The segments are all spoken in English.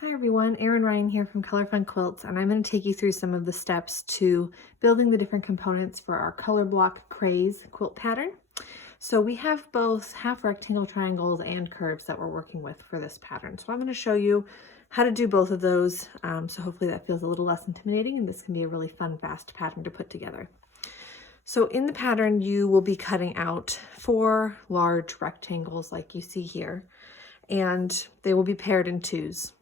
Hi everyone, Erin Ryan here from Colorfun Quilts, and I'm going to take you through some of the steps to building the different components for our Colorblock Craze quilt pattern. So we have both half rectangle triangles and curves that we're working with for this pattern. So I'm going to show you how to do both of those. So hopefully that feels a little less intimidating, and this can be a really fun, fast pattern to put together. So in the pattern, you will be cutting out 4 large rectangles like you see here, and they will be paired in 2s.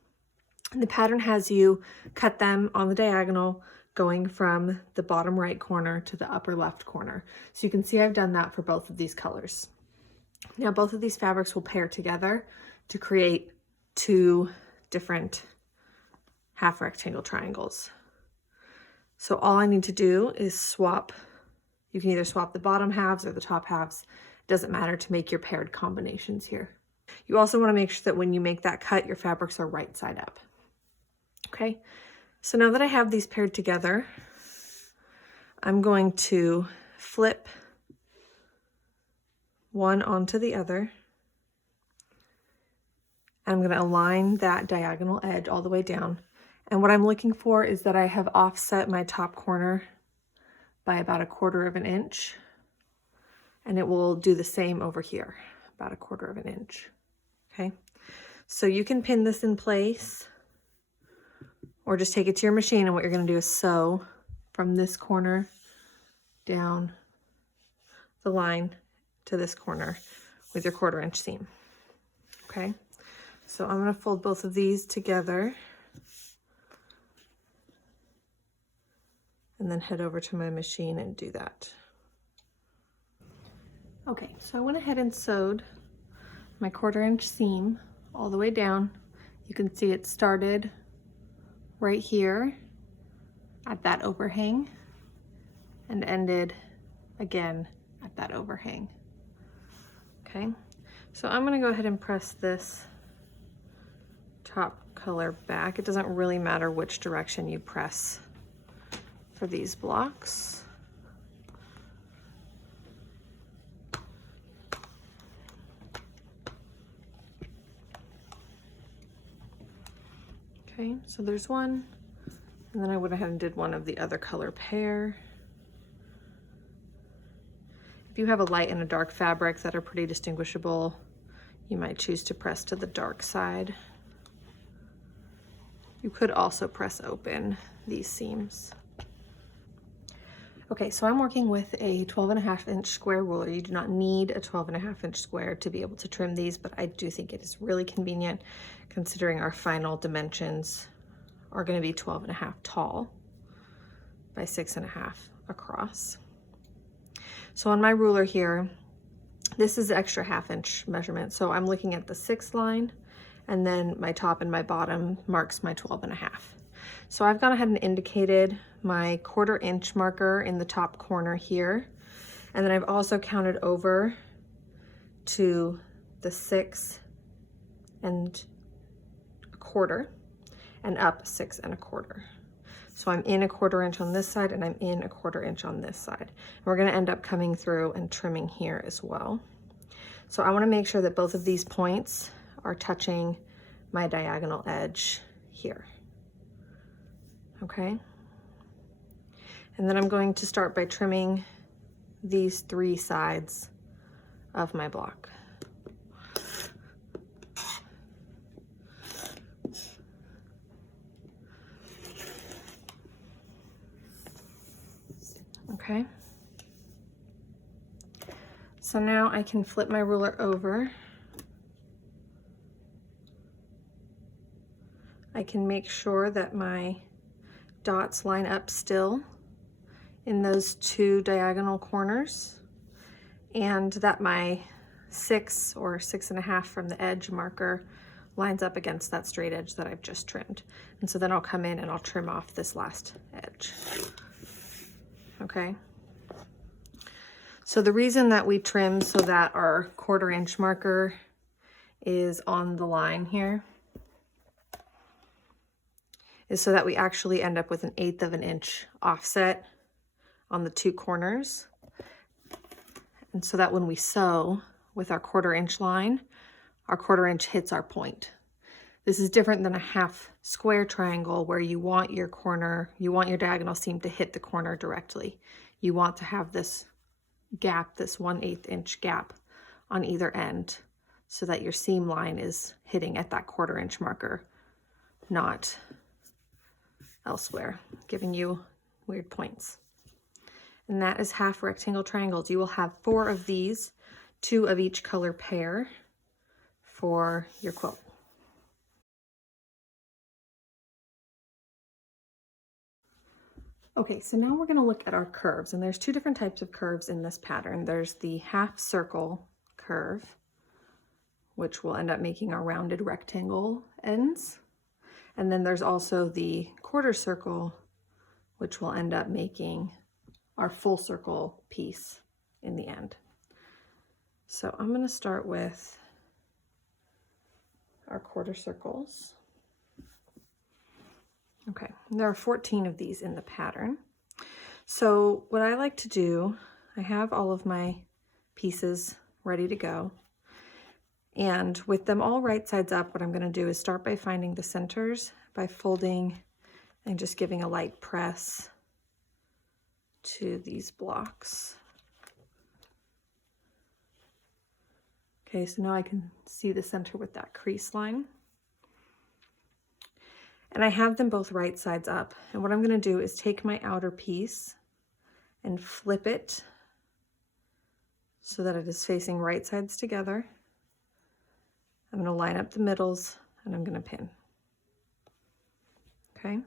The pattern has you cut them on the diagonal going from the bottom right corner to the upper left corner. So you can see I've done that for both of these colors. Now both of these fabrics will pair together to create 2 different half rectangle triangles. So all I need to do is swap. You can either swap the bottom halves or the top halves. It doesn't matter to make your paired combinations here. You also want to make sure that when you make that cut, your fabrics are right side up. Okay, so now that I have these paired together, I'm going to flip one onto the other. I'm going to align that diagonal edge all the way down. And what I'm looking for is that I have offset my top corner by about 1/4 inch. And it will do the same over here, about 1/4 inch. Okay, so you can pin this in place, or just take it to your machine, and what you're going to do is sew from this corner down the line to this corner with your 1/4 inch seam. Okay, so I'm going to fold both of these together and then head over to my machine and do that. Okay, so I went ahead and sewed my 1/4 inch seam all the way down. You can see it started right here at that overhang and ended again at that overhang. Okay, so I'm going to go ahead and press this top color back. It doesn't really matter which direction you press for these blocks. Okay, so there's one, and then I went ahead and did one of the other color pair. If you have a light and a dark fabric that are pretty distinguishable, you might choose to press to the dark side. You could also press open these seams. Okay, so I'm working with a 12.5 inch square ruler. You do not need a 12.5 inch square to be able to trim these, but I do think it is really convenient considering our final dimensions are going to be 12.5 tall by 6.5 across. So on my ruler here, this is the extra 1/2 inch measurement. So I'm looking at the 6th line, and then my top and my bottom marks my 12.5. So I've gone ahead and indicated my 1/4 inch marker in the top corner here. And then I've also counted over to the 6 1/4 and up 6 1/4. So I'm in 1/4 inch on this side, and I'm in 1/4 inch on this side. And we're going to end up coming through and trimming here as well. So I want to make sure that both of these points are touching my diagonal edge here. Okay, and then I'm going to start by trimming these 3 sides of my block. Okay, so now I can flip my ruler over. I can make sure that my dots line up still in those 2 diagonal corners, and that my 6 or 6.5 from the edge marker lines up against that straight edge that I've just trimmed. And so then I'll come in and I'll trim off this last edge. Okay, so the reason that we trim so that our 1/4 inch marker is on the line here is so that we actually end up with an 1/8 inch offset on the 2 corners. And so that when we sew with our 1/4 inch line, our 1/4 inch hits our point. This is different than a half square triangle where you want your corner, you want your diagonal seam to hit the corner directly. You want to have this gap, this 1/8 inch gap on either end so that your seam line is hitting at that 1/4 inch marker, not elsewhere, giving you weird points. And that is half rectangle triangles. You will have 4 of these, 2 of each color pair for your quilt. Okay, so now we're going to look at our curves, and there's 2 different types of curves in this pattern. There's the half circle curve, which will end up making our rounded rectangle ends. And then there's also the 1/4 circle, which will end up making our full circle piece in the end. So I'm going to start with our 1/4 circles. Okay, there are 14 of these in the pattern. So what I like to do, I have all of my pieces ready to go. And with them all right sides up, what I'm going to do is start by finding the centers by folding and just giving a light press to these blocks. Okay, so now I can see the center with that crease line. And I have them both right sides up. And what I'm going to do is take my outer piece and flip it so that it is facing right sides together. I'm going to line up the middles and I'm going to pin. Okay.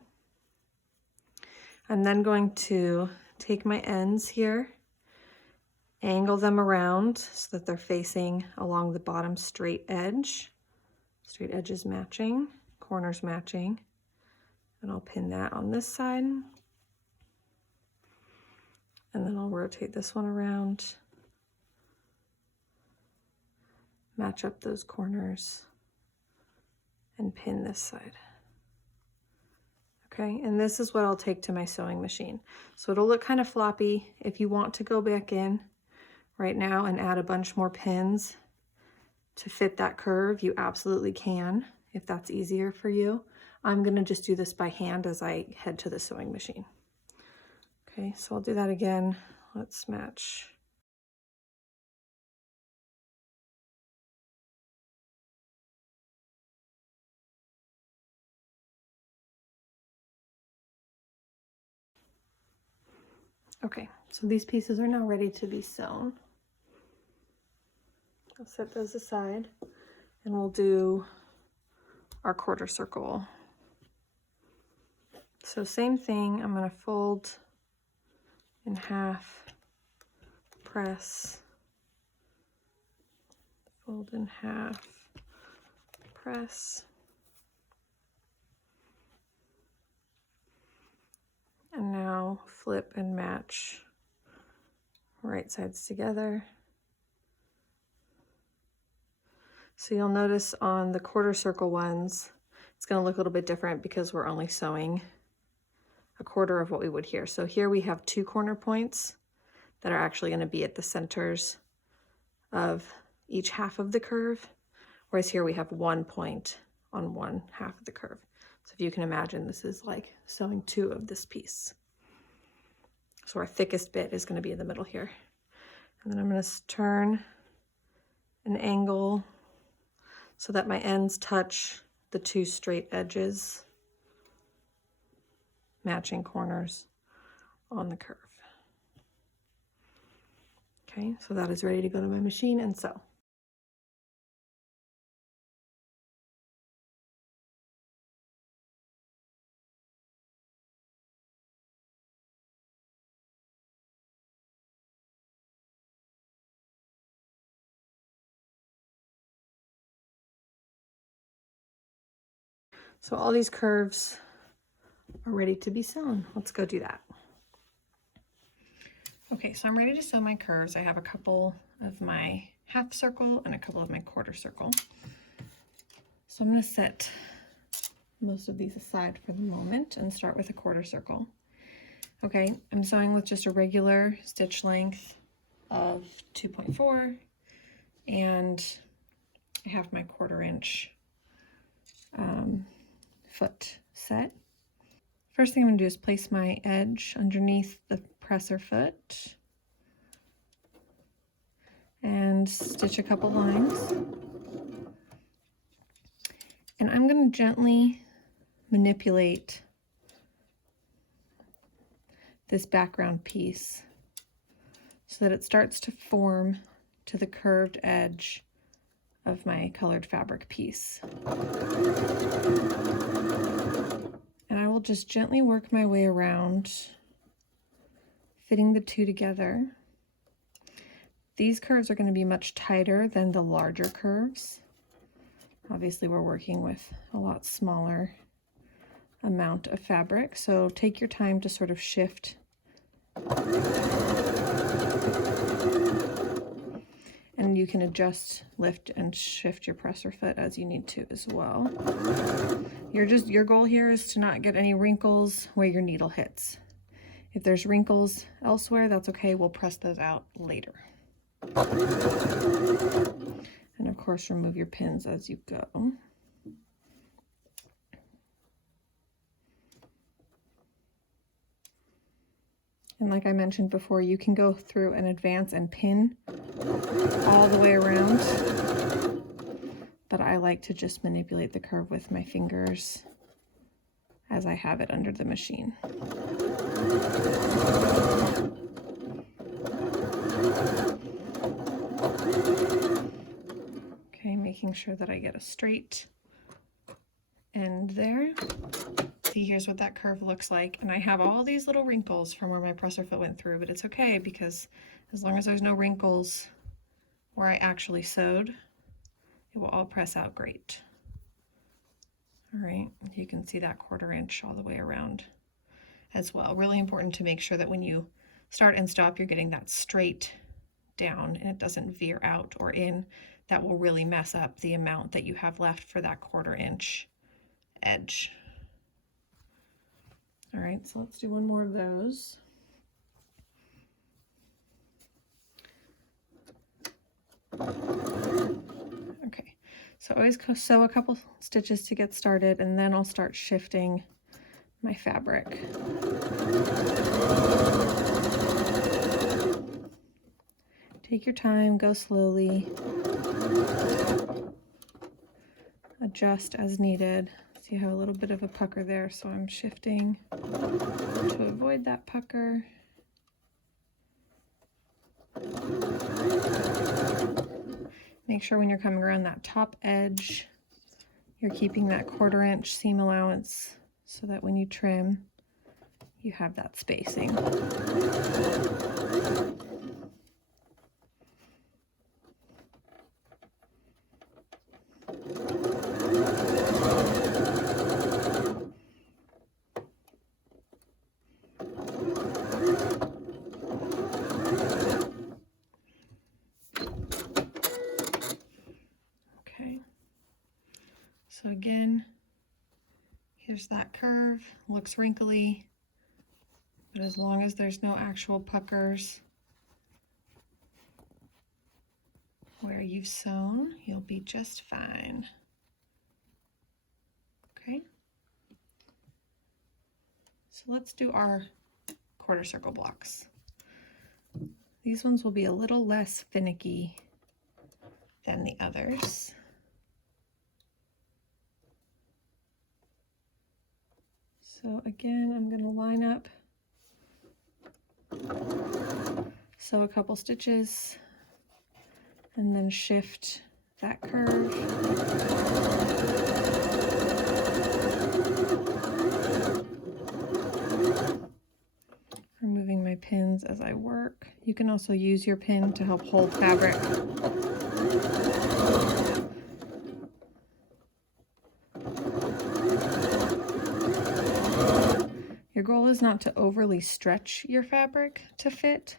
I'm then going to take my ends here, angle them around so that they're facing along the bottom straight edge. Straight edges matching, corners matching. And I'll pin that on this side. And then I'll rotate this one around. Match up those corners and pin this side. Okay, and this is what I'll take to my sewing machine. So it'll look kind of floppy. If you want to go back in right now and add a bunch more pins to fit that curve, you absolutely can, if that's easier for you. I'm gonna just do this by hand as I head to the sewing machine. Okay, so I'll do that again. Let's match. Okay, so these pieces are now ready to be sewn. I'll set those aside and we'll do our 1/4 circle. So same thing, I'm going to fold in half, press, fold in half, press, and now flip and match right sides together. So you'll notice on the 1/4 circle ones, it's going to look a little bit different because we're only sewing a 1/4 of what we would here. So here we have 2 corner points that are actually going to be at the centers of each half of the curve, whereas here we have 1 point on 1 half of the curve. So if you can imagine, this is like sewing 2 of this piece. So our thickest bit is going to be in the middle here. And then I'm going to turn an angle so that my ends touch the 2 straight edges, matching corners on the curve. Okay, so that is ready to go to my machine and sew. So all these curves are ready to be sewn. Let's go do that. Okay, so I'm ready to sew my curves. I have a couple of my half circle and a couple of my 1/4 circle. So I'm going to set most of these aside for the moment and start with a 1/4 circle. Okay, I'm sewing with just a regular stitch length of 2.4, and I have my 1/4 inch foot set. First thing I'm going to do is place my edge underneath the presser foot and stitch a couple lines. And I'm going to gently manipulate this background piece so that it starts to form to the curved edge of my colored fabric piece. And I will just gently work my way around, fitting the two together. These curves are going to be much tighter than the larger curves. Obviously, we're working with a lot smaller amount of fabric, so take your time to sort of shift and you can adjust, lift, and shift your presser foot as you need to as well. Your goal here is to not get any wrinkles where your needle hits. If there's wrinkles elsewhere, that's okay, we'll press those out later. And of course, remove your pins as you go. And like I mentioned before, you can go through and advance and pin all the way around, but I like to just manipulate the curve with my fingers as I have it under the machine. Okay, making sure that I get a straight end there. See, here's what that curve looks like, and I have all these little wrinkles from where my presser foot went through, but it's okay because as long as there's no wrinkles where I actually sewed, it will all press out great. All right, you can see that 1/4 inch all the way around as well. Really important to make sure that when you start and stop, you're getting that straight down and it doesn't veer out or in. That will really mess up the amount that you have left for that 1/4 inch edge. All right, so let's do one more of those. Okay, so always sew a couple stitches to get started, and then I'll start shifting my fabric. Take your time, go slowly, adjust as needed. See how a little bit of a pucker there, so I'm shifting to avoid that pucker. Make sure when you're coming around that top edge, you're keeping that 1/4 inch seam allowance so that when you trim, you have that spacing. So again, here's that curve, looks wrinkly, but as long as there's no actual puckers where you've sewn, you'll be just fine. Okay, so let's do our 1/4 circle blocks. These ones will be a little less finicky than the others. So again, I'm going to line up, sew a couple stitches, and then shift that curve. Removing my pins as I work. You can also use your pin to help hold fabric. Your goal is not to overly stretch your fabric to fit,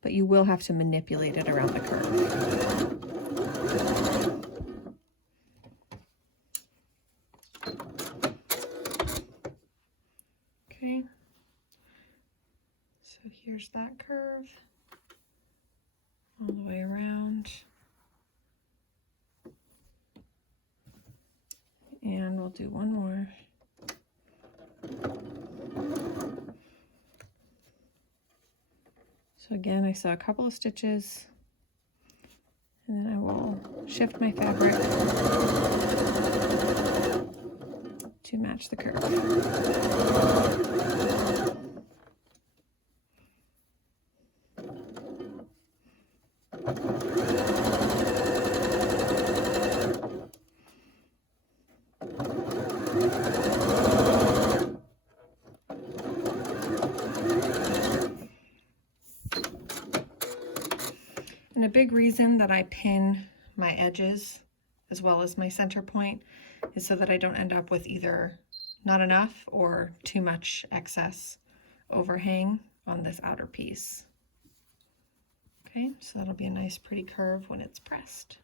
but you will have to manipulate it around the curve. Okay, so here's that curve all the way around. And we'll do one more. So again, I saw a couple of stitches, and then I will shift my fabric to match the curve. And a big reason that I pin my edges as well as my center point is so that I don't end up with either not enough or too much excess overhang on this outer piece. Okay, so that'll be a nice pretty curve when it's pressed.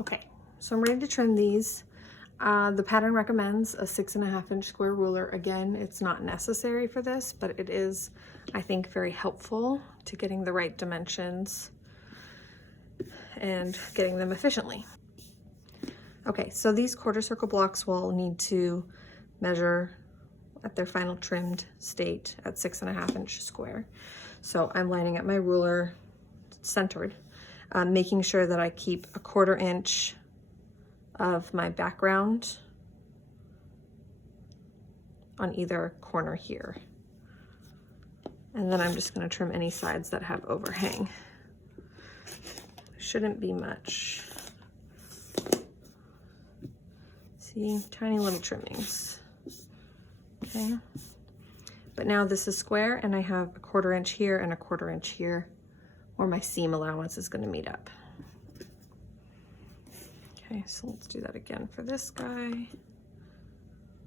Okay, so I'm ready to trim these. The pattern recommends a 6.5 inch square ruler. Again, it's not necessary for this, but it is, I think, very helpful to getting the right dimensions and getting them efficiently. Okay, so these quarter circle blocks will need to measure at their final trimmed state at 6.5 inch square. So I'm lining up my ruler centered, making sure that I keep a 1/4 inch of my background on either corner here. And then I'm just going to trim any sides that have overhang. Shouldn't be much. See, tiny little trimmings. Okay. But now this is square and I have a 1/4 inch here and a 1/4 inch here where my seam allowance is going to meet up. Okay, so let's do that again for this guy.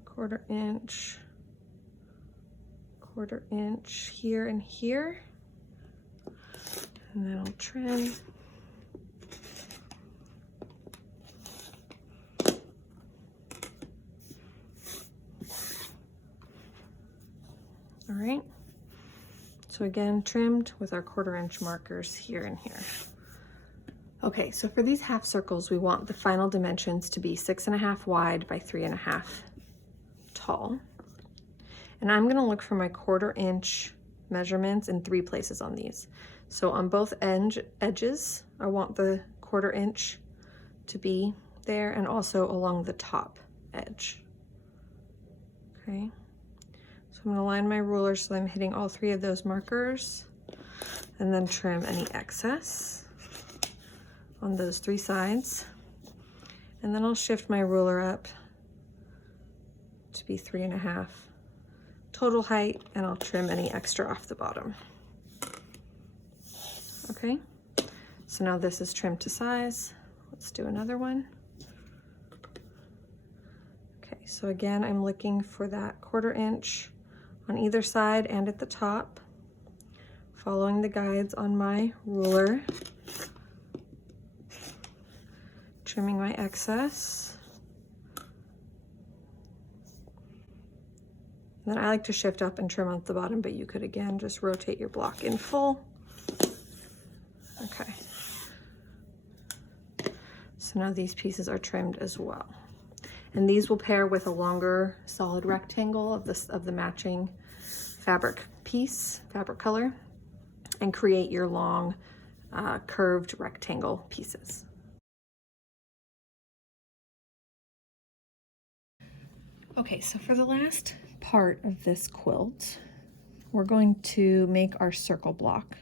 1/4 inch, 1/4 inch here and here. And then I'll trim. All right. So again, trimmed with our 1/4 inch markers here and here. Okay, so for these half circles, we want the final dimensions to be 6.5 wide by 3.5 tall. And I'm gonna look for my 1/4 inch measurements in 3 places on these. So on both edges, I want the 1/4 inch to be there, and also along the top edge. Okay, so I'm gonna line my ruler so I'm hitting all 3 of those markers, and then trim any excess on those 3 sides. And then I'll shift my ruler up to be 3.5 total height, and I'll trim any extra off the bottom. Okay, so now this is trimmed to size. Let's do another one. Okay, so again, I'm looking for that 1/4 inch on either side and at the top, following the guides on my ruler, trimming my excess. And then I like to shift up and trim off the bottom, but you could again just rotate your block in full. Okay. So now these pieces are trimmed as well. And these will pair with a longer solid rectangle of the matching fabric piece, fabric color, and create your long curved rectangle pieces. Okay, so for the last part of this quilt, we're going to make our circle block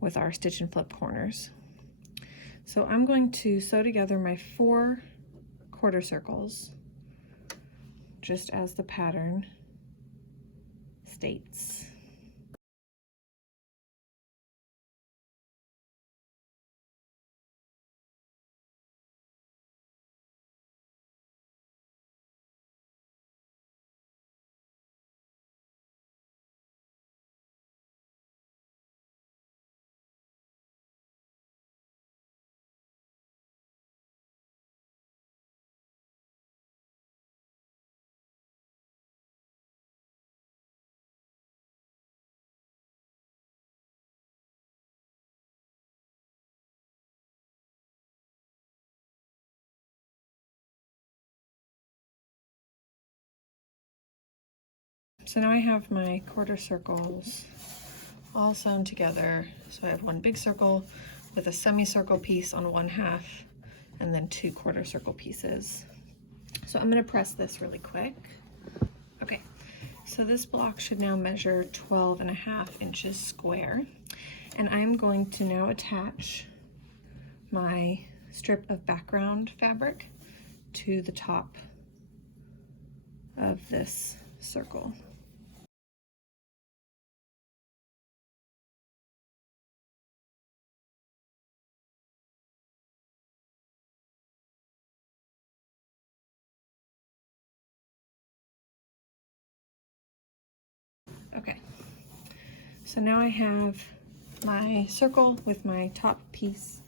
with our stitch and flip corners. So I'm going to sew together my 4 quarter circles, just as the pattern states. So now I have my quarter circles all sewn together. So I have one big circle with a semicircle piece on 1/2 and then 2 quarter circle pieces. So I'm going to press this really quick. Okay, so this block should now measure 12.5 inches square. And I'm going to now attach my strip of background fabric to the top of this circle. Okay, so now I have my circle with my top piece,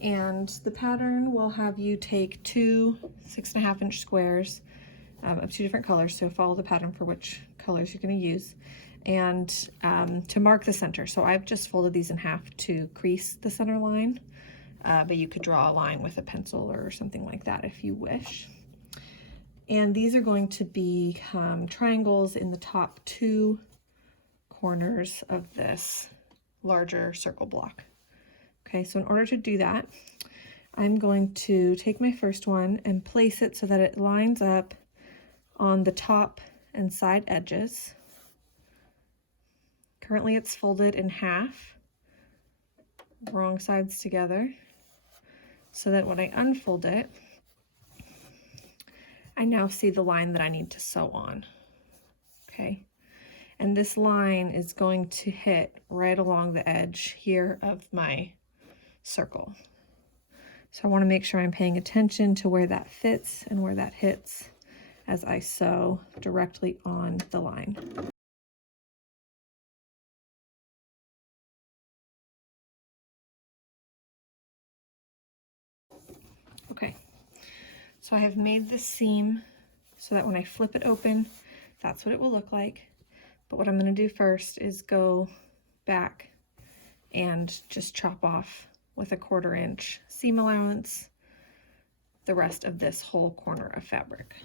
and the pattern will have you take 2 6.5 inch squares of 2 different colors, so follow the pattern for which colors you're going to use, and to mark the center. So I've just folded these in half to crease the center line, but you could draw a line with a pencil or something like that if you wish. And these are going to become triangles in the top 2 corners of this larger circle block. Okay, so in order to do that, I'm going to take my first one and place it so that it lines up on the top and side edges. Currently it's folded in half, wrong sides together, so that when I unfold it, I now see the line that I need to sew on. Okay. And this line is going to hit right along the edge here of my circle. So I want to make sure I'm paying attention to where that fits and where that hits as I sew directly on the line. Okay, so I have made this seam so that when I flip it open, that's what it will look like. But what I'm going to do first is go back and just chop off with a 1/4 inch seam allowance the rest of this whole corner of fabric.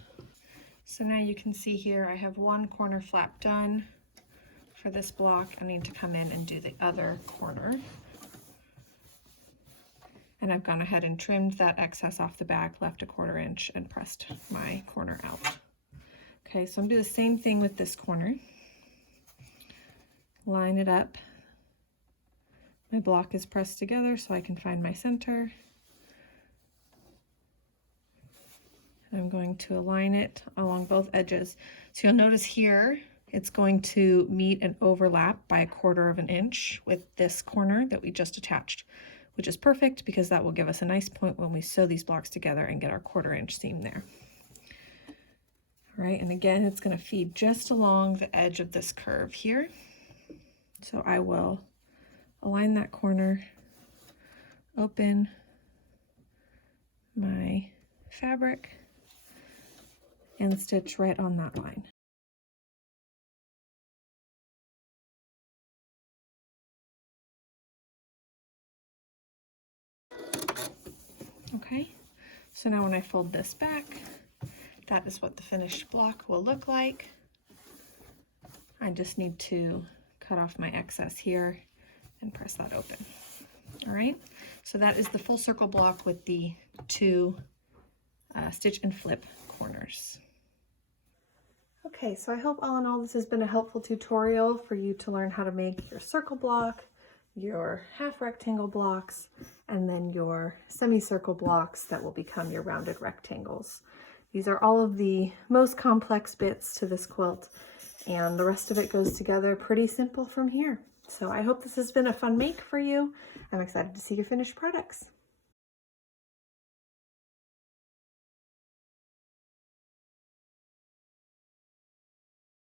So now you can see here I have one corner flap done for this block. I need to come in and do the other corner. And I've gone ahead and trimmed that excess off the back, left a 1/4 inch, and pressed my corner out. Okay, so I'm gonna do the same thing with this corner. Line it up. My block is pressed together so I can find my center. I'm going to align it along both edges. So you'll notice here, it's going to meet and overlap by 1/4 of an inch with this corner that we just attached, which is perfect because that will give us a nice point when we sew these blocks together and get our 1/4 inch seam there. All right, and again, it's going to feed just along the edge of this curve here. So I will align that corner, open my fabric, and stitch right on that line. Okay, so now when I fold this back, that is what the finished block will look like. I just need to cut off my excess here and press that open. All right, so that is the full circle block with the 2 stitch and flip corners. Okay, so I hope all in all this has been a helpful tutorial for you to learn how to make your circle block, your half rectangle blocks, and then your semicircle blocks that will become your rounded rectangles. These are all of the most complex bits to this quilt, and the rest of it goes together pretty simple from here. So I hope this has been a fun make for you. I'm excited to see your finished products.